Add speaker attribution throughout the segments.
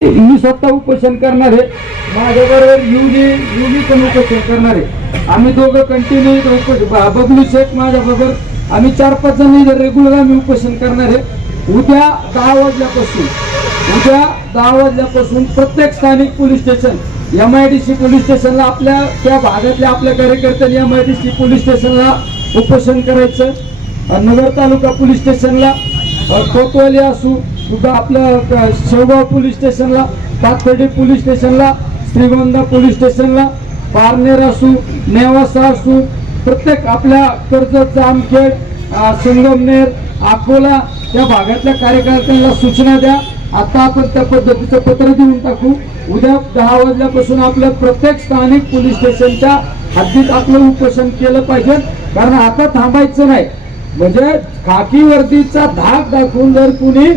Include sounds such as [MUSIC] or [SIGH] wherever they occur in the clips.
Speaker 1: मी स्वतः उपोषण करणार आहे. माझ्याबरोबर युगी युगी पण उपोषण करणार आहे. आम्ही दोघं कंटिन्यू उपोषण बबलू शेख माझ्याबरोबर आम्ही चार पाच जण रेग्युलर आम्ही उपोषण करणार आहे. उद्या दहा वाजल्यापासून उद्या दहा वाजल्यापासून प्रत्येक स्थानिक police station M I D C police स्टेशनला आपल्या त्या भागातल्या आपल्या कार्यकर्त्यांनी M I D C police स्टेशनला उपोषण करायचं. नगर तालुका पोलीस स्टेशनला कोतवाली असू सुद्धा आपलं शेवगाव पोलीस स्टेशनला पाथर्डी पोलीस स्टेशनला श्रीगोंदा पोलीस स्टेशनला पारनेर असू नेवासा असू प्रत्येक आपल्या कर्जत जामखेड संगमनेर अकोला या भागातल्या कार्यकर्त्यांना सूचना द्या. आता आपण त्या पद्धतीचं पत्र देऊन टाकू. उद्या दहा वाजल्यापासून आपल्या प्रत्येक स्थानिक पोलीस स्टेशनच्या हद्दीत आपलं उपोषण केलं पाहिजे. कारण आता थांबायचं नाही. म्हणजे खाकी वर्दीचा धाक दाखवून जर कुणी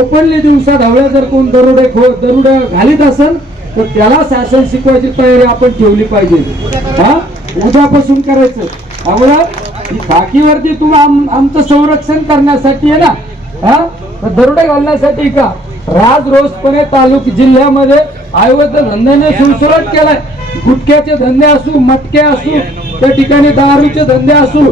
Speaker 1: ओपनली दिवसा ढवळ्या जर कोण दरोडे खो दरोडे घालीत असेल तर त्याला शासन शिकवायची तयारी आपण ठेवली पाहिजे. हा? उद्यापासून करायचं. त्यामुळं ही खाकी तू आमचं संरक्षण करण्यासाठी आहे ना? हा? दरोडे घालण्यासाठी का? राज रोजपणे तालुक जिल्ह्यामध्ये अवैध धंद्याने सुळसुळट केलाय. गुटख्याचे धंदे असू मटके असू त्या ठिकाणी दारूचे धंदे असू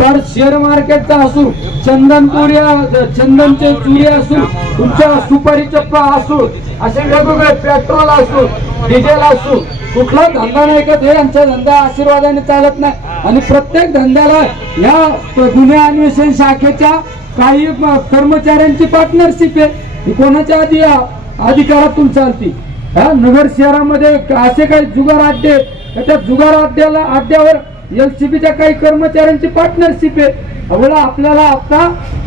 Speaker 1: तर शेअर मार्केटचा असू चंदन चोऱ्या चंदनचे चुरी असू तुमच्या सुपारी चप्पा असू असे वेगवेगळे पेट्रोल असू डिझेल असू कुठला धंदा नाही का ते यांचा धंदा आशीर्वादाने चालत नाही. आणि प्रत्येक धंद्याला या गुन्हे अन्वेषण शाखेच्या काही कर्मचाऱ्यांची पार्टनरशिप आहे. ही कोणाच्या आधी अधिकारातून चालती? हा नगर शहरामध्ये असे काही जुगार अड्डे आहेत त्या जुगार अड्ड्याला अड्ड्यावर एलसीबीच्या काही कर्मचाऱ्यांची पार्टनरशिप आहे अवळा आपल्याला आता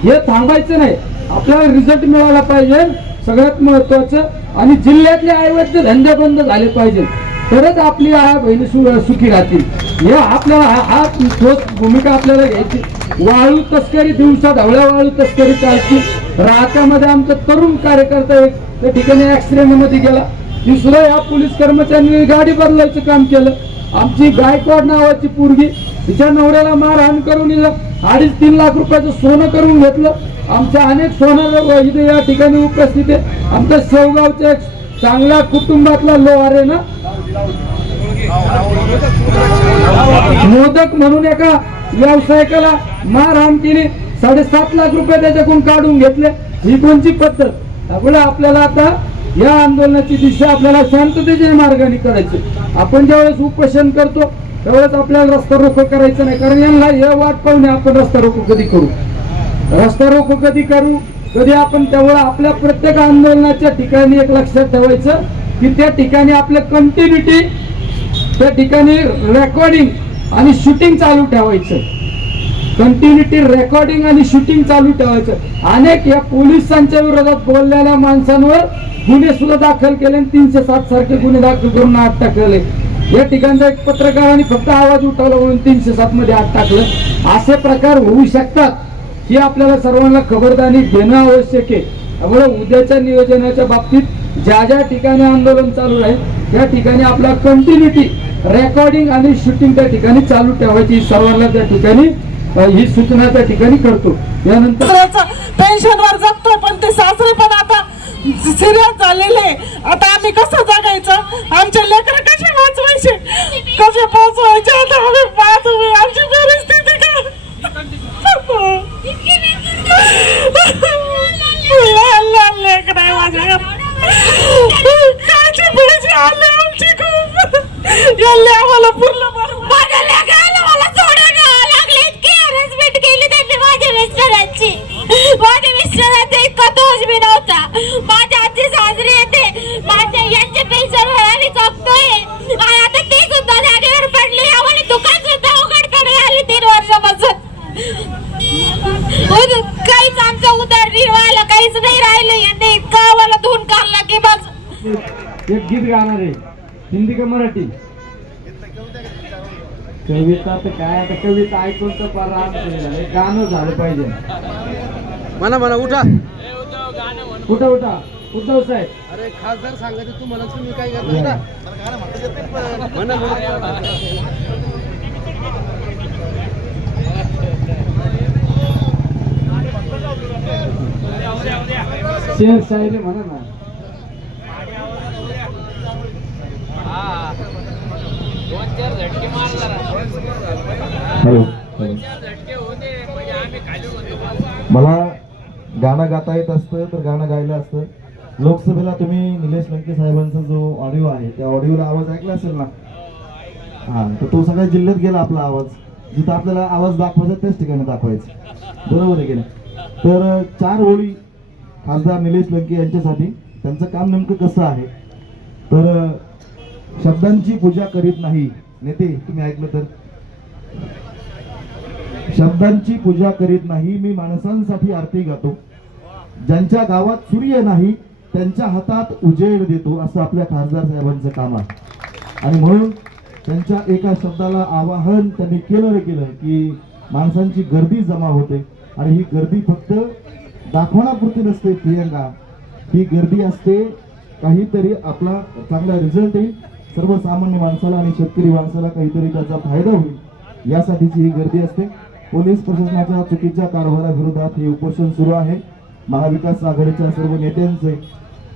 Speaker 1: हे थांबायचं नाही. आपल्याला रिझल्ट मिळाला पाहिजे. सगळ्यात महत्वाचं आणि जिल्ह्यातले अवैध धंदे बंद झाले पाहिजे तरच आपली बहिणी सु- सुखी राहतील. हे आपल्याला हा ठोस भूमिका आपल्याला घ्यायची. वाळू तस्करी दिवसा ढवळ्या वाळू तस्करी चालती राहत्यामध्ये आमचा तरुण कार्यकर्ता एक त्या ठिकाणी ऍक्सिडेंटमध्ये गेला. ती सुद्धा या पोलीस कर्मचाऱ्यांनी गाडी बदलायचं काम केलं. आमची गायकवाड नावाची पूर्गी तिच्या नवऱ्याला मारहाण करून दिलं अडीच तीन लाख रुपयाचं सोनं करून घेतलं. आमच्या अनेक सोनं इथे या ठिकाणी उपस्थित आहे. आमच्या शेवगावच्या एक चांगल्या कुटुंबातला लोहार आहे ना मोदक म्हणून एका व्यावसायिकाला मारहाण केली साडेसात लाख रुपये त्याच्याकडून काढून घेतले. ही कोणची पद्धत? त्यामुळे आपल्याला आता या आंदोलनाची दिशा आपल्याला शांततेच्या मार्गाने करायची. आपण ज्यावेळेस उपोषण करतो त्यावेळेस आपल्याला रस्ता रोको करायचं नाही कारण यांना हे वाट पाहून आपण रस्ता रोको कधी करू? रस्ता रोको कधी करू? कधी आपण त्यामुळे आपल्या प्रत्येक आंदोलनाच्या ठिकाणी एक लक्षात ठेवायचं की त्या ठिकाणी आपलं कंटिन्युटी त्या ठिकाणी रेकॉर्डिंग आणि शूटिंग चालू ठेवायचं. कंटिन्युटी रेकॉर्डिंग आणि शूटिंग चालू ठेवायचं. अनेक या पोलिसांच्या विरोधात बोललेल्या माणसांवर गुन्हे सुद्धा दाखल केले आणि तीनशे सात सारखे गुन्हे दाखल करून आत टाकलेले या ठिकाणचा एक पत्रकाराने फक्त आवाज उठवला म्हणून तीनशे सात मध्ये आत टाकलं. असे प्रकार होऊ शकतात ही आपल्याला सर्वांना खबरदारी देणं आवश्यक आहे. त्यामुळे उद्याच्या नियोजनाच्या बाबतीत ज्या ज्या ठिकाणी आंदोलन चालू आहे त्या ठिकाणी आपला कंटिन्युटी रेकॉर्डिंग आणि शूटिंग त्या ठिकाणी चालू ठेवायची. सर्वांना त्या ठिकाणी ही सूचना त्या ठिकाणी करतो. यानंतर
Speaker 2: पेन्शनवर जगतो पण ते सासरे पण आता सिरियस झालेले आता आम्ही कसं जगायचं? आमचे लेकर कसे वाचवायचे? कसे पोचवायचे? आता आम्ही पाच आमची परिस्थिती काय? [LAUGHS] लहान लेकर आहे माझ्या. कायचे पैसे आले आमचे खूप. याले आम्हाला पूर्ण बरोबर
Speaker 3: माझ्या लेकराला मला सोडून यावं लागलं इतकी हॅरेसमेंट केली त्यांनी माझ्या मिस्टरांची माझ्या मिस्टरांचा इतका दोष बी नव्हता माझ्या आजी सासरी येते माझ्या यांच्या पेन्शनवर आम्ही जगतोय आणि आता ते सुद्धा जागेवर पडले आम्हाला दुकान सुद्धा उघडकडे आली तीन वर्षापासून उद- काहीच आमचं उदरनिर्वाहाला काहीच नाही राहिलं यांनी इतका आम्हाला धुवून काढला की बस
Speaker 1: एक गीत गाणार. आहे हिंदी का मराठी? कविता तर काय आता कविता ऐकून तर फार राहत नाही. गाणं झालं पाहिजे.
Speaker 4: म्हणा म्हणा उठा.
Speaker 1: कुठं उठा उद्धव साहेब.
Speaker 4: अरे खासदार सांगायचं तुम्हाला तुम्ही काय करता म्हणा म्हणा.
Speaker 1: शेर शायरी म्हणा ना.
Speaker 5: हॅलो. मला गाणं गाता येत असतं तर गाणं गायलं असतं. लोकसभेला तुम्ही निलेश लंके साहेबांचा जो ऑडिओ आहे त्या ऑडिओला आवाज ऐकला असेल ना? हा तर तो सगळ्या जिल्ह्यात गेला आपला आवाज. जिथं आपल्याला आवाज दाखवायचा त्याच ठिकाणी दाखवायचं. बरोबर आहे की नाही? तर चार ओळी खासदार निलेश लंके यांच्यासाठी. त्यांचं काम नेमकं कसं आहे? तर शब्दांची पूजा करीत नाही. नेते तुम्ही ऐकलं तर. शब्दांची पूजा करीत नाही मी माणसांसाठी आरती गातो. ज्यांच्या गावात सूर्य नाही त्यांच्या हातात उजेड देतो असं आपल्या खासदार साहेबांचं काम आहे. आणि म्हणून त्यांच्या एका शब्दाला आवाहन त्यांनी केलं रे केलं की माणसांची गर्दी जमा होते. आणि ही गर्दी फक्त दाखवण्यापुरती नसते प्रियंका. ही गर्दी असते काहीतरी आपला चांगला रिझल्ट येईल. सर्वसामान्य माणसाला आणि शेतकरी माणसाला काहीतरी त्याचा फायदा होईल यासाठीची ही गर्दी असते. पोलीस प्रशासनाच्या चुकीच्या कारभाराविरोधात हे उपोषण सुरू आहे. महाविकास आघाडीच्या सर्व नेत्यांचे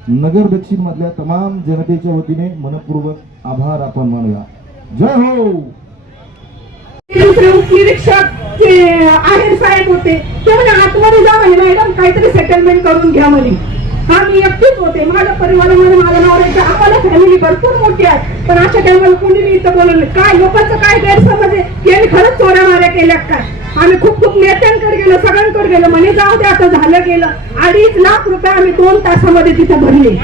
Speaker 5: नगर दक्षिण मधल्या तमाम जनतेच्या वतीने मनपूर्वक आभार आपण मानूया. जय हो!
Speaker 6: दुसरे उपनिरीक्षक आहेर साहेब होते ते म्हणजे आतमध्ये जा म्हणजे मॅडम काहीतरी सेटलमेंट करून घ्या म्हणे. हा मी एकटीच होते. माझ्या परिवारामध्ये माझा नवऱ्याच्या आम्हाला फॅमिली भरपूर मोठी आहे. पण अशा टायमाला कोणी मी इथं बोलवलं. काय लोकांचं काय गैरसमज आहे? की यांनी खरंच चोऱ्या माऱ्या केल्या काय? आम्ही खूप खूप नेत्यांकडे गेलो सगळ्यांकडे गेलो. म्हणे जाऊ दे आता झालं गेलं. अडीच लाख रुपये आम्ही दोन तासामध्ये तिथे भरले.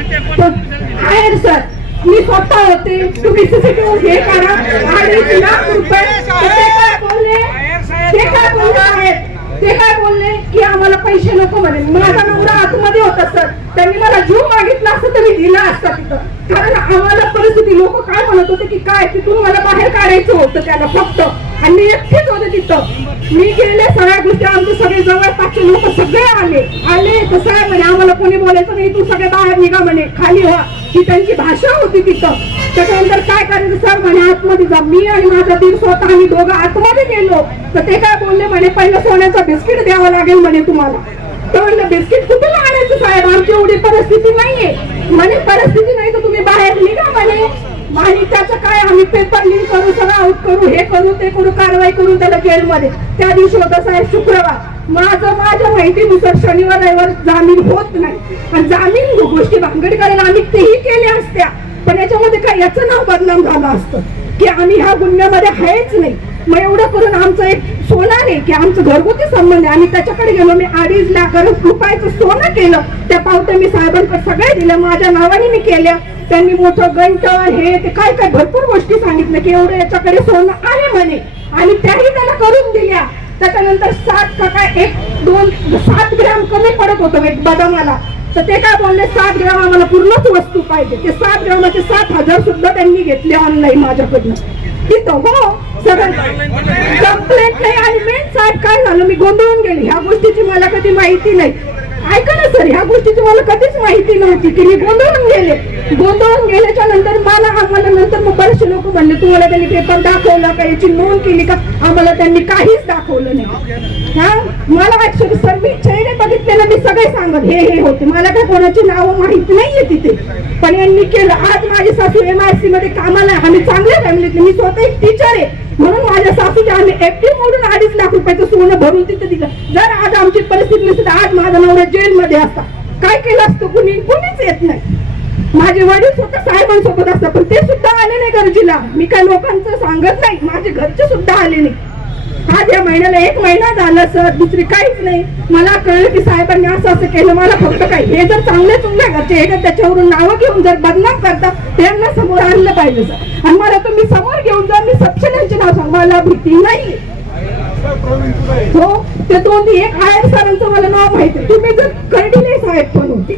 Speaker 6: आहे सर? मी स्वतः होते. तुम्ही सीसीटीव्ही हे करा. अडीच लाख रुपये. ते काय बोलले? ते काय बोलले आहेत ते काय बोलले? की आम्हाला पैसे नको म्हणे. माझा मध्ये होता सर. त्यांनी मला जीव मागितला असतं तरी दिला असता तिथं. कारण आम्हाला परिस्थिती लोक काय म्हणत होते की काय तिथून मला बाहेर काढायचं होतं त्याला फक्त. आणि मी होते तिथं. मी गेले सगळ्या गोष्टी आमचे सगळे जवळपासचे लोक सगळे आले. आले तर साहेब म्हणे आम्हाला कोणी बोलायचं नाही तू सगळे बाहेर निघा म्हणे खाली व्हा. ही त्यांची भाषा होती तिथं. त्याच्यानंतर काय करायचं सर म्हणे आतमध्ये जा. मी आणि माझा दीर स्वतः आम्ही दोघं आतमध्ये गेलो. तर ते काय बोलले म्हणे पहिलं सोन्याचं बिस्किट द्यावं लागेल म्हणे तुम्हाला. तर म्हणलं बिस्किट कुठे आणायचं साहेब आमची एवढी परिस्थिती नाहीये. म्हणे परिस्थिती नाही तर तुम्ही बाहेर निघा म्हणे. आणि त्याचं काय आम्ही पेपर लिंक करू सगळं आउट करू हे करू ते करू कारवाई करू त्याला जेलमध्ये. त्या दिवशी होता साहेब शुक्रवार. माझं माझ्या माहितीनुसार शनिवार रविवार जामीन होत नाही. आणि जामीन गोष्टी भानगडी करायला आम्ही तेही केल्या असत्या. पण याच्यामध्ये काय याचं नाव बदनाम झालं असतं? की आम्ही ह्या गुन्ह्यामध्ये आहेच नाही. मग एवढं करून आमचं एक सोनं नाही की आमचं घरगुती संबंध आहे. आम्ही त्याच्याकडे गेलो मी अडीच लाख रुपयाचं सोनं केलं. त्या पावत्या मी साहेबांकडे सगळ्या दिल्या माझ्या नावाने मी केल्या. त्यांनी मोठं गंट हे ते काय काय भरपूर गोष्टी सांगितलं की एवढं याच्याकडे सोनं आहे म्हणे. आणि त्याही त्याला करून दिल्या. त्याच्यानंतर सात का काय एक दोन सात ग्रॅम कमी पडत होतं एक बदामाला. तर ते काय बोलले सात ग्रॅम आम्हाला पूर्णच वस्तू पाहिजे. ते सात ग्रॅमाचे सात हजार सुद्धा त्यांनी घेतले ऑनलाईन माझ्याकडनं. तिथं हो कंप्लेंट नाही. आणि मेन साहेब काय झालं? मी गोंधळून गेली. ह्या गोष्टीची मला कधी माहिती नाही. ऐका ना सर ह्या गोष्टीची मला कधीच माहिती नव्हती की मी गोंधळून गेले. गोंधळून गेल्याच्यानंतर मला आम्हाला नंतर मग बरेचसे लोक म्हणले तुम्हाला त्यांनी पेपर दाखवला का? याची नोंद केली का? आम्हाला त्यांनी काहीच दाखवलं नाही. हा? मला ऍक्च्युली सर मी चेहरे बघितले ना मी सगळे सांगत हे हे होते. मला काय कोणाची नावं माहिती नाहीये तिथे. पण यांनी केलं. आज माझी सासू एम आय सी मध्ये कामाला आहे. आम्ही चांगल्या फॅमिलीतले. मी स्वतः एक टीचर आहे. म्हणून माझ्या सासूच्या आम्ही एफटी मोडून अडीच लाख रुपयाचं सोनं भरून तिथे दिलं. जर आज आमची परिस्थिती नसती तर आज माझा नवरा जेलमध्ये असता. काय केलं असतं कुणी? कुणीच येत नाही. माझे वडील स्वतः साहेबांसोबत असतात पण ते सुद्धा आले नाही गरजीला मी काय लोकांचं सांगत नाही. माझे घरचे सुद्धा आले नाही. आज या महिन्याला एक महिना झाला सर. दुसरी काहीच नाही. मला कळलं की साहेबांनी असं असं केलं. मला फक्त काय हे जर चांगले चुंगले घरचे हे जर त्याच्यावरून नावं घेऊन जर बदनाम करता त्यांना समोर आणलं पाहिजे सर. आणि मला तुम्ही समोर घेऊन जर मी सक्षम नाव सांगायला मला भीती नाही हो ते दोन एक आयर सरांचं मला नाव माहिती तुम्ही जर कर्डिले साहेब पण होते.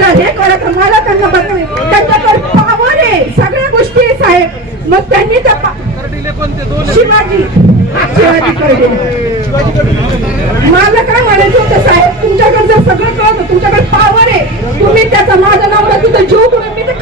Speaker 6: हे. करत मला त्यांना बघावे त्यांच्याकडे पावर आहे. सगळ्या गोष्टी आहे साहेब. मग त्यांनी शिवाजी शिवाजी कर्डिले माझं काय म्हणायचं होतं साहेब? तुमच्याकडे जर सगळं कळत तुमच्याकडे पावर आहे तुम्ही त्याचा माझा नवरा तिथं जीव करून मी ते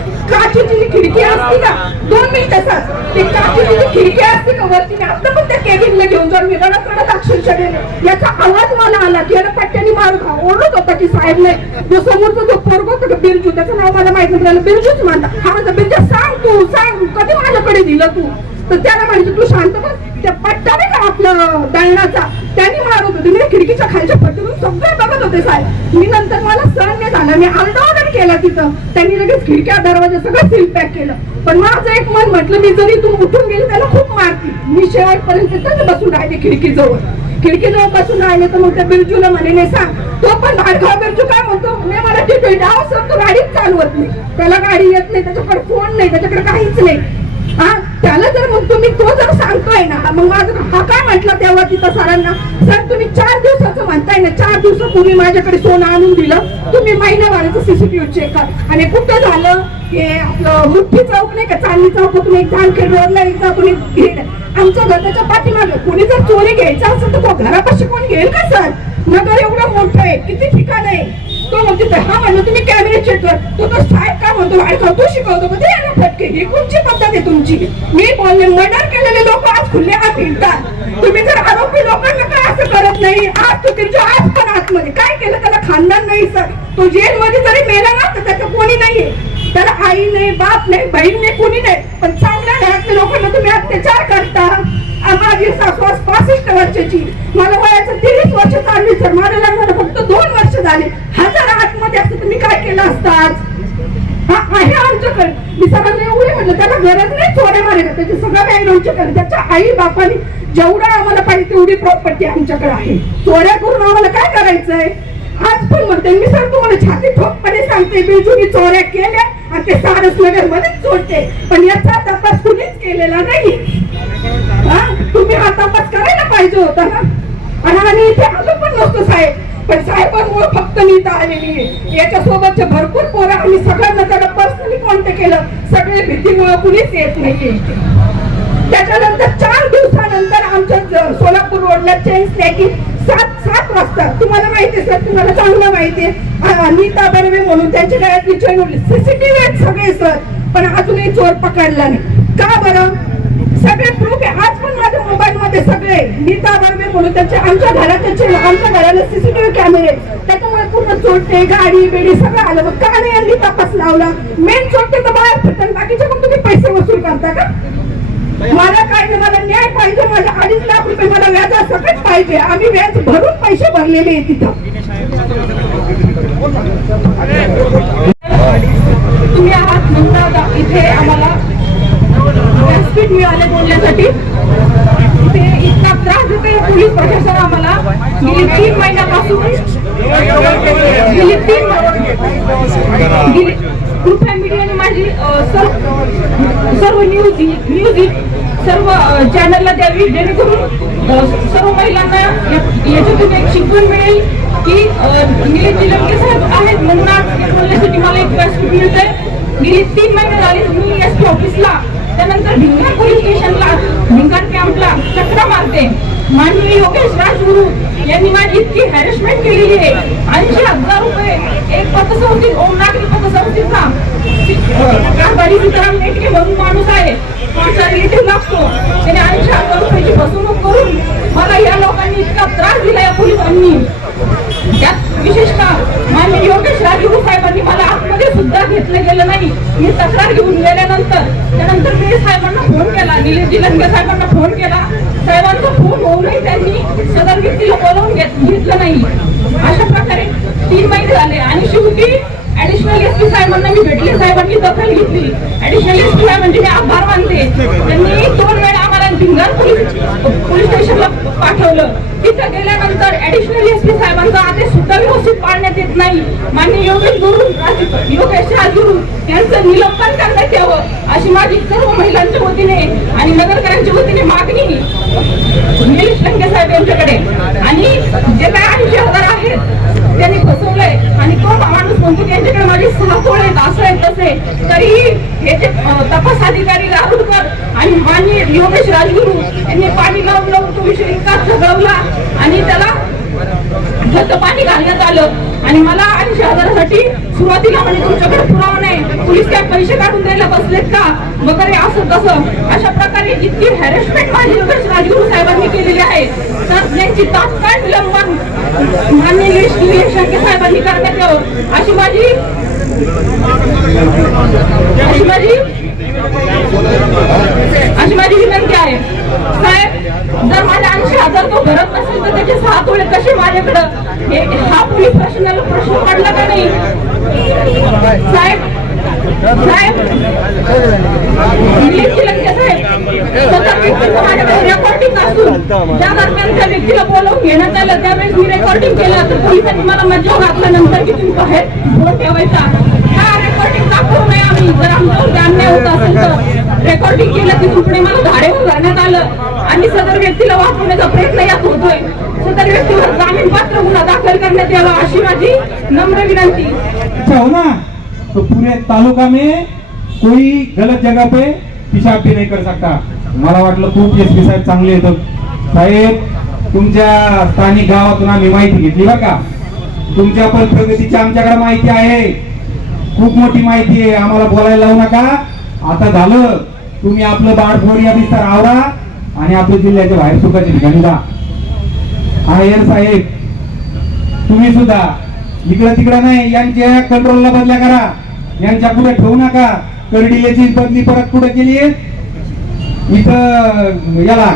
Speaker 6: जी खिडकी असती का दोन मिनिटं सर ती काचीची जी खिडकी असते का वरती मी आता पण त्या केबिनला घेऊन जाऊन मी रडत रडत अक्षरशः याचा आवाज मला आला की अरे पट्ट्याने मार खा. ओरडत होता की साहेब नाही. जो समोरचा जो पोरग होता बिरजू त्याचं नाव मला माहीत नाही त्याला बिरजूच म्हणता हा म्हणता सांग तू सांग कधी माझ्याकडे दिलं तू? तर त्याला म्हणजे तू शांत बस. त्या पट्टा नाही का आपलं दळणाचा? त्यांनी मारत होते मी खिडकीच्या खालच्या पट्टीवरून सगळे बघत होते साहेब. मी नंतर मला सहन नाही झालं. मी आरडाओरड केला तिथं. त्यांनी लगेच खिडक्या दरवाजा सगळं सील पॅक केलं. पण माझं एक मन म्हटलं मी जरी तू उठून गेली त्याला खूप मारती मी शेवटपर्यंत बसून राहिले खिडकीजवळ. खिडकीजवळ बसून राहिले तर मग त्या बिरजूला म्हणे "नाही सांग. तो पण भाडगाव बिरजू काय म्हणतो? मी मला ठीक डाव सर तो गाडीच चालवत नाही. त्याला गाडी येत नाही त्याच्याकडे फोन नाही त्याच्याकडे काहीच नाही. हा? त्याला जर मग तुम्ही तो जर सांगतोय ना मग माझं हा काय म्हटला तेव्हा तिथं सरांना? सर तुम्ही चार दिवसाचं म्हणताय ना चार दिवसापूर्वी माझ्याकडे सोनं आणून दिलं. तुम्ही महिनाभराचं सीसीटीव्ही चेक कर. आणि कुठं झालं? हे आपलं मुठ्ठी चौक नाही का? चांदणी चौकातून एक जामखेड रोडला एक जातून एक गिरीड. आमच्या त्याच्या पाठीमागे कोणी जर चोरी घ्यायचा असेल तर तो घरापाशी कोण घेईल का सर? नगर एवढं मोठं आहे किती ठिकाण आहे? तो म्हणतो हा म्हणलं तुम्ही कॅमेरे चेक कर. तो तो साहेब काय म्हणतो आणि तो शिकवतो. म्हणजे फटके. ही कोणची पद्धत आहे तुमची. मी बोलले मर्डर केलेले लोक आज खुले आत फिरतात तुम्ही जर आरोपी लोकांना काय असं करत नाही आज तू तिरजो आज पण आतमध्ये काय केलं? त्याला खानदान नाही सर. तो जेलमध्ये जरी मेला ना तर त्याचं कोणी नाहीये. त्याला आई नाही बाप नाही बहीण नाही कोणी नाही. पण चांगल्या घरातल्या लोकांना तुम्ही अत्याचार करता. माझी सासू आज पासष्ट वर्षाची. मला वयाचं तेवीस वर्ष चालली सर. माझ्या लग्नाला फक्त दोन वर्ष झाले. हजार आतमध्ये असं तुम्ही काय केलं असतं आज? हा आहे आमच्याकडे मी सगळ्यांना एवढे म्हटलं त्याला गरज नाही चोऱ्या मारायला त्याचे सगळं काही आमच्याकडे त्याच्या आई बापाने जेवढं आम्हाला पाहिजे तेवढी प्रॉपर्टी आमच्याकडे आहे. चोऱ्या करून आम्हाला काय करायचं आहे आज पण म्हणते मी सर तुम्हाला छाती ठोकपणे सांगते बिजूनी चोऱ्या केल्या आणि ते सारस नगर मध्येच चोरते. पण याचा तपास कुणीच केलेला नाही. तुम्ही हा तपास करायला पाहिजे होता ना? आणि आम्ही इथे आलो पण नसतो साहेब. पण साहेबांमुळे हो, फक्त मी इथं आलेली आहे. याच्यासोबतचे भरपूर पोरं आम्ही सगळ्यांना त्याला पर्सनली कॉन्टॅक्ट केलं. सगळे भीतीमुळे कुणीच येत नाहीये. त्याच्यानंतर चार दिवसानंतर आमच्या सोलापूर रोडला चेन स्नॅकिंग सात सात वाजता. तुम्हाला माहिती सर तुम्हाला चांगलं माहिती आहे. नीता बर्वे म्हणून त्यांच्या गळ्यातली विचारून उडली. सीसीटीव्ही आहेत सगळे सर. पण अजूनही चोर पकडला नाही. का बरं? सगळे प्रूफ आहे. आज पण माझ्या मोबाईल मध्ये सगळे नीता बर्वे म्हणून त्याचे आमच्या घराच्या त्याचे आमच्या घराला सीसीटीव्ही कॅमेरे त्याच्यामुळे पूर्ण चोरटे गाडी बेडी सगळं आलं. मग का नाही यांनी तपास लावला. मेन चोरटे तर बाहेर फिरतात बाकीचे मग तुम्ही पैसे वसूल करता का? मला काय मला न्याय पाहिजे. माझ्या अडीच लाख रुपये मला व्याज सकट पाहिजे. आम्ही व्याज भरून पैसे भरलेले आहे तिथं तुम्ही आहात म्हणता इथे आम्हाला व्यासपीठ मिळाले बोलण्यासाठी. इथे इतका त्रास देते पोलीस प्रशासन आम्हाला. गेली तीन महिन्यापासून गेली तीन गेली कृपया मीडियाने माझी सर्व सर्व न्यूज न्यूज सर्व चॅनलला द्यावी जेणेकरून सर्व महिलांना याच्यातून एक शिकवण मिळेल की निलेश निलंगे साहेब आहेत म्हणून आज बोलण्यासाठी मला एक व्यासपीठ मिळतंय. गेली तीन महिने झाली मी एस टी ऑफिसला त्यानंतर भिंगार पोलीस स्टेशनला भिंगार चक्र मारते. माननीय योगेश राजगुरु यांनी माझी इतकी हॅरेसमेंट केलेली आहे. ऐंशी हजार रुपये एक पतसंस्थेत ओम नागरी पतसंस्थेचा कारभारी सीताराम नेटके म्हणून माणूस आहे. माझा रिलेटिव्ह लागतो. त्याने ऐंशी हजार रुपयाची फसवणूक करून मला या लोकांनी इतका त्रास दिला या पोलिसांनी. त्यात विशेषतः मान्य योगेश राजगुरू साहेबांनी मला आतमध्ये सुद्धा घेतलं गेलं नाही. मी तक्रार घेऊन गेल्यानंतर त्यानंतर मी साहेबांना फोन केला निलेश दिलंगे साहेबांना फोन केला. साहेबांचा फोन होऊनही त्यांनी सदर व्यक्तीला बोलावून घेत घेतलं नाही. अशा प्रकारे तीन महिने झाले आणि शेवटी ऍडिशनल एस पी साहेबांना मी भेटले. साहेबांनी दखल घेतली. ऍडिशनल एस पी साहेबांचे मी आभार मानते. त्यांनी दोन भिंगार पोलीस पोलीस स्टेशनला पाठवलं. तिथं गेल्यानंतर ऍडिशनल एस पी साहेबांचा आदेश सुद्धा व्यवस्थित पाळण्यात येत नाही. मान्य योगेश गुरु योगेश राजगुरू यांचं निलंबन करण्यात यावं अशी माझी सर्व महिलांच्या वतीने आणि नगरकरांच्या वतीने मागणी निलेश लंके साहेब यांच्याकडे. आणि जे काय ऐंशी हजार आहेत त्यांनी फसवलंय. आणि तो माणूस म्हणतो की यांच्याकडे माझे सहा आहेत, असं. आहे तसे आहे. तरीही हे जे तपास अधिकारी योगेश राजगुरू यांनी पाणी लावून लावून तो विषय इतका झगडवला आणि त्याला फक्त पाणी घालण्यात आलं.
Speaker 7: आणि मला ऐंशी हजारासाठी सुरुवातीला म्हणजे तुमच्याकडे पुरावा नाही. पोलीस काय पैसे काढून द्यायला बसलेत का? वगैरे असं तसं. अशा प्रकारे इतकी हॅरेसमेंट माझी योगेश राजगुरू साहेबांनी केलेली आहे. तर त्यांची तात्काळ निलंबन मान्य गिरीश शंके साहेबांनी करण्यात यावं. अशी माझी अशी माझी अशी माझी विनंती आहे. साहेब जर माझ्या ऐंशी हजार तो भरत नसेल तर त्याचे सहा तोळे कसे माझ्याकडं? हे हा पोलीस प्रश्नाला प्रश्न पडला का नाही? साहेब साहेब दिलीप चिलंके साहेब. माझ्याकडे रेकॉर्डिंग असून ज्या दरम्यान त्या व्यक्तीला बोलवून घेण्यात आलं त्यावेळेस मी रेकॉर्डिंग केलं तर पोलिसांनी मला मज्जाव घातल्यानंतर की तुम्ही बाहेर फोन ठेवायचा. आणि जर आमच्यावर अन्याय होत असेल तर रेकॉर्डिंग केलं तिथून पुढे मला धाडे उभारण्यात आलं. आणि सदर व्यक्तीला वाचवण्याचा प्रयत्न यात होतोय. सदर व्यक्तीवर जामीन पात्र गुन्हा दाखल करण्यात यावा अशी माझी नम्र विनंती.
Speaker 8: अच्छा तो पूरे तालुका में कोई गलत जगह पे पिशाब भी नहीं कर सकता. मला वाटलं खूप एस पी साहेब चांगले येतं साहेब तुमच्या स्थानिक गावातून आम्ही माहिती घेतली बरं का? तुमच्या पण प्रगतीची आमच्याकडे माहिती आहे. खूप मोठी माहिती आहे आम्हाला बोलायला लावू नका. आता झालं तुम्ही आपलं बाळफोड या विस्तार आवरा आणि आपल्या जिल्ह्याच्या बाहेर सुखाच्या ठिकाणी जा. आयर साहेब. तुम्ही सुद्धा इकडं तिकडं नाही यांच्या कंट्रोलला बदल्या करा. यांच्या पुढे ठेवू नका. करडिलेची बदली परत पुढे केली इथं याला.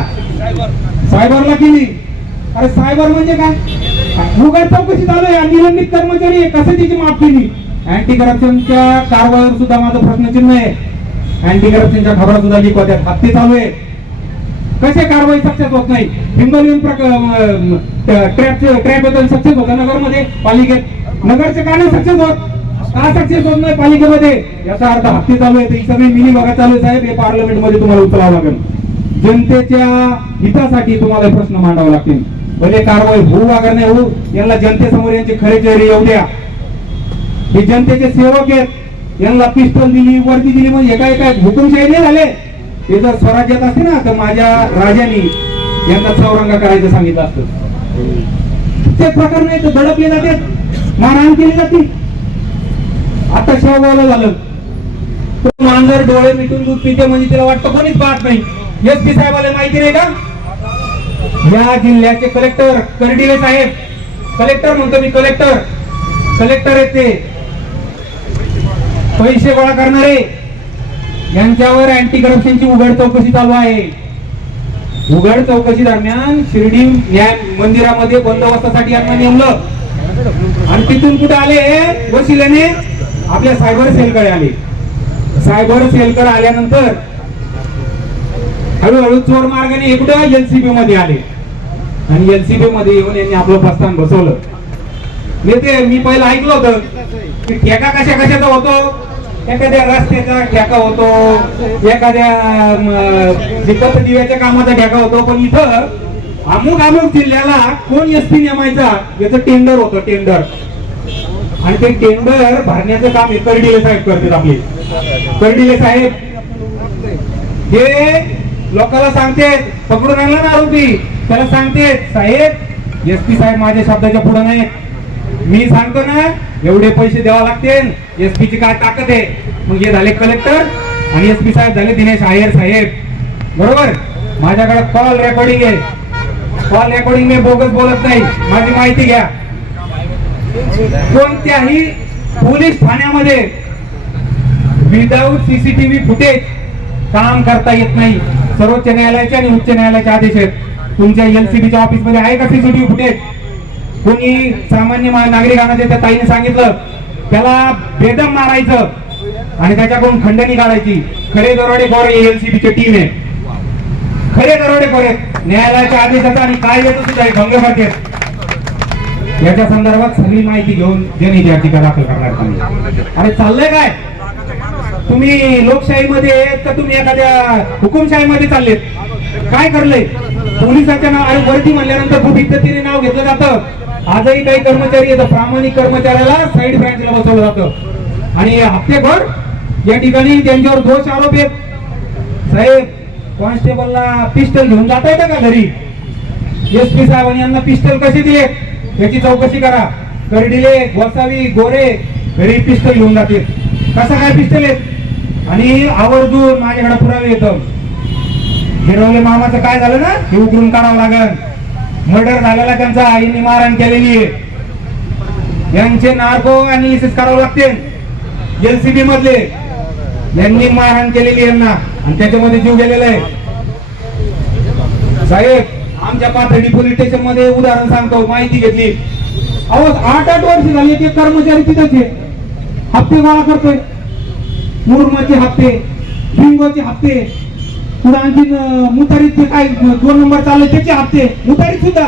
Speaker 8: सायबरला केली अरे सायबर म्हणजे काय? उघड चौकशी चालू आहे. आणि निलंबित कर्मचारी आहे. कसं तिची माफ केली अँटी करप्शनच्या कारवाईवर सुद्धा माझं प्रश्नचिन्ह आहे. अँटी करप्शनच्या खबरा सुद्धा लीक होत्यात हप्ते चालू आहे. कसे कारवाई सक्सेस होत नाही? हिंगोली ट्रॅप ट्रॅपबद्दल सक्सेस होतं नगरमध्ये पालिकेत. नगरचे का नाही सक्सेस होत. का सक्सेस होत नाही पालिकेमध्ये? याचा अर्थ हप्ते चालू आहे ही सगळी मिनी बघा चालू साहेब. हे पार्लमेंटमध्ये तुम्हाला उचलावं लागेल. जनतेच्या हितासाठी तुम्हाला प्रश्न मांडावे लागतील. भले कारवाई होऊ अगर नाही होऊ यांना जनतेसमोर यांचे खरे चेहरे येऊ द्या. हे जनतेचे सेवक आहेत. यांना पिस्टल दिली वर्दी दिली म्हणजे एका एका हुकुमशाही नाही झाले? हे जर स्वराज्यात असते ना तर माझ्या राजानी यांना चौरंगा करायचं सांगितलं असतं. ते प्रकार नाही तर दडपले जाते मारहाण केली जाते. आता शेवगावला झालं. तो मांजर डोळे मिटून दूध पिते म्हणजे तिला वाटतं कोणीच पाहत नाही. एस पी साहेबाला माहिती नाही का? या जिल्ह्याचे कलेक्टर कर्डिले साहेब. कलेक्टर म्हणतो मी कलेक्टर कलेक्टर आहेत ते. पैसे गोळा करणारे. यांच्यावर अँटी करप्शनची उघड चौकशी चालू आहे. उघड चौकशी दरम्यान शिर्डी न्याय मंदिरामध्ये बंदोबस्तासाठी यांना नेमलं. आणि तिथून कुठे आले? वशिल्याने आपल्या सायबर सेलकडे आले. सायबर सेलकडे आल्यानंतर हळूहळू चोर मार्गाने एकदा एलसीबी मध्ये आले. आणि एलसीबी मध्ये येऊन यांनी आपलं प्रस्थान बसवलं. नेते ते मी पहिलं ऐकलं होतं. की ठेका कशा कशाचा होतो? एखाद्या रस्त्याचा ठेका होतो. एखाद्या दीपक दिव्याच्या कामाचा ठेका होतो. पण इथं अमुक अमुक जिल्ह्याला कोण एसपी नेमायचा? याचं टेंडर होतं टेंडर आणि ते टेंडर भरण्याचं काम हे कर्डिले साहेब करतात आपले. कर्डिले साहेब हे लोकांना सांगते पकडून आणला ना आरोपी. त्याला सांगते साहेब एस पी साहेब माझ्या शब्दाच्या पुढे नाही मी सांगतो ना एवढे पैसे द्यावा लागतील. एस ची काय ताकद आहे? मग हे झाले कलेक्टर आणि एस पी साहेब झाले दिनेश आयर साहेब. बरोबर? माझ्याकडे कॉल रेकॉर्डिंग आहे. कॉल रेकॉर्डिंग मी बोगस बोलत नाही. माझी माहिती घ्या. कोणत्याही पोलीस ठाण्यामध्ये विदाऊट सीसीटीव्ही फुटेज काम करता येत नाही. सर्वोच्च न्यायालयाचे आणि उच्च न्यायालयाचे आदेश आहेत. तुमच्या एलसीबीच्या ऑफिसमध्ये आहे का सीसीटीव्ही फुटेज कोणी सामान्य मा- नागरिकांना जे त्या ताईने सांगितलं त्याला बेदम मारायचं आणि त्याच्याकडून खंडणी काढायची. खरे दरोडे खोर एलसीबीची टीम आहे. खरे दरोडे खोर. आहेत न्यायालयाच्या आदेशाचा आणि कायद्याचं सुद्धा भंग याच्या संदर्भात सगळी माहिती घेऊन जनहित याचिका दाखल करणार तुम्ही. अरे चाललंय काय? तुम्ही लोकशाहीमध्ये आहेत का तुम्ही एखाद्या हुकुमशाहीमध्ये चाललेत? काय करले पोलिसाच्या नाव आणि वरती म्हणल्यानंतर खूप इज्जतीने नाव घेतलं जातं. आजही काही कर्मचारी येतात. प्रामाणिक कर्मचाऱ्याला साईड ब्रँचला बसवलं जातं. आणि हप्तेभर या ठिकाणी त्यांच्यावर दोष आरोप आहेत. साहेब कॉन्स्टेबलला पिस्टल घेऊन जाता येतं का घरी? एस पी साहेबांनी यांना पिस्टल कसे दिले? याची चौकशी करा. करडिले गोसावी गोरे घरी पिस्टल घेऊन जाते कसं काय पिस्टल आहेत आणि आवर्जून माझ्याकडे पुरावे येतं. हिरवले मामाचं काय झालं ना? हे उघडून काढावं लागेल. मर्डर झालेला त्यांचा आईने मारहाण केलेली आहे. यांचे नार्को अनालिसिस करावं लागते. एलसीबी मधले. यांनी मारहाण केलेली यांना. आणि त्याच्यामध्ये जीव गेलेला आहे. साहेब आमच्या पाथर्डी पोलीस स्टेशनमध्ये उदाहरण सांगतो. माहिती घेतली. अहो आठ आठ वर्ष झाली ते कर्मचारी तिथेच आहे. हप्ते गोळा करतोय. मुरमाचे हप्ते बिंगोचे हप्ते. पुढे आणखीन मुतारीत काय दोन नंबर चालले त्याचे हप्ते. मुतारीत सुद्धा.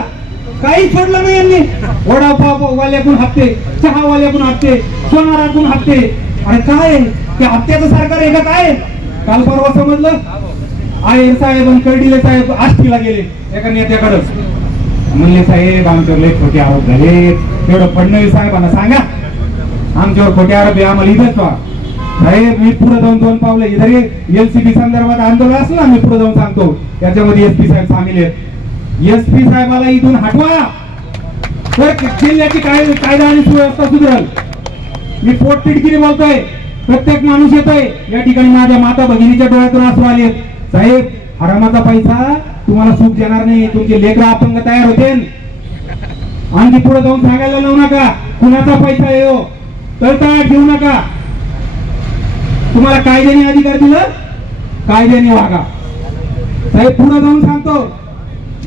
Speaker 8: काही सोडलं नाही यांनी. वडापाव वाल्याकडून हप्ते चहा वाल्याकडून हप्ते सोनारातून हप्ते. अरे काय? आहे? ते हप्त्याचं सरकार आहे का काय? काल परवा समजलं? आयर साहेब आणि कर्डिले साहेब आष्टीला गेले एका नेत्याकडंच म्हणले साहेब आमच्यावर लय खोटे आरोप झाले तेवढं फडणवीस साहेबांना सांगा. आमच्यावर खोटे आरोप आहे आम्हाला इथंच व्हा साहेब मी पुढे जाऊन दोन पावलं जरी एलसीबी संदर्भात आंदोलन असलं ना मी पुढे जाऊन सांगतो. त्याच्यामध्ये एसपी साहेब सामील आहेत. एसपी साहेबाला इथून हटवा. तर जिल्ह्याची काय कायदा आणि सुव्यवस्था सुधरल. मी पोट तिडकीने बोलतोय. प्रत्येक माणूस येतोय. या ठिकाणी माझ्या माता भगिनीच्या डोळ्यातून असू आले साहेब हरामाचा पैसा तुम्हाला सुख देणार नाही. तुमचे लेकर अपंग तयार होते. आणखी पुढे जाऊन सांगायला लावू नका. कुणाचा पैसा येऊ हो? तळतळाट घेऊ नका. तुम्हाला कायद्याने अधिकार दिला? कायद्याने वागा. साहेब पुढे जाऊन सांगतो.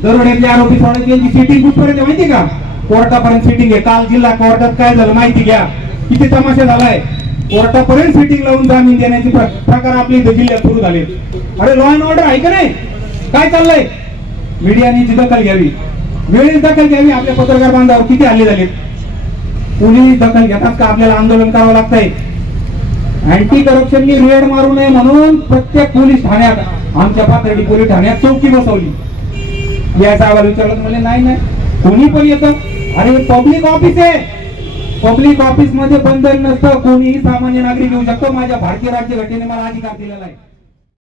Speaker 8: दरोड्यातले आरोपी सोडायची यांची सिटिंग कुठपर्यंत माहिती का? कोर्टापर्यंत सिटिंग आहे. काल जिल्हा कोर्टात काय झालं माहिती घ्या. किती तमाशा झालाय. कोर्टापर्यंत सिटिंग लावून जामीन देण्याचे प्रकार आपले इथे जिल्ह्यात सुरू झाले अरे लॉ अँड ऑर्डर आहे का नाही? काय चाललंय? मीडियाने दखल घ्यावी. वेळेस दखल घ्यावी. आपल्या पत्रकार बांधावर किती हल्ले झालेत? पोलीस दखल घेतात का आपल्याला आंदोलन करावं लागतंय? अँटी करप्शननी रेड मारू नये म्हणून प्रत्येक पोलीस ठाण्यात आमच्या पाथर्डी पोलीस ठाण्यात चौकी बसवली. याचा आवाज विचारला म्हणजे नाही नाही कोणी पण येतं. अरे पब्लिक ऑफिस आहे. पब्लिक ऑफिसमध्ये बंधन नसतं. कोणीही सामान्य नागरिक येऊ शकतो. माझ्या भारतीय राज्य घटनेने मला अधिकार दिलेला आहे.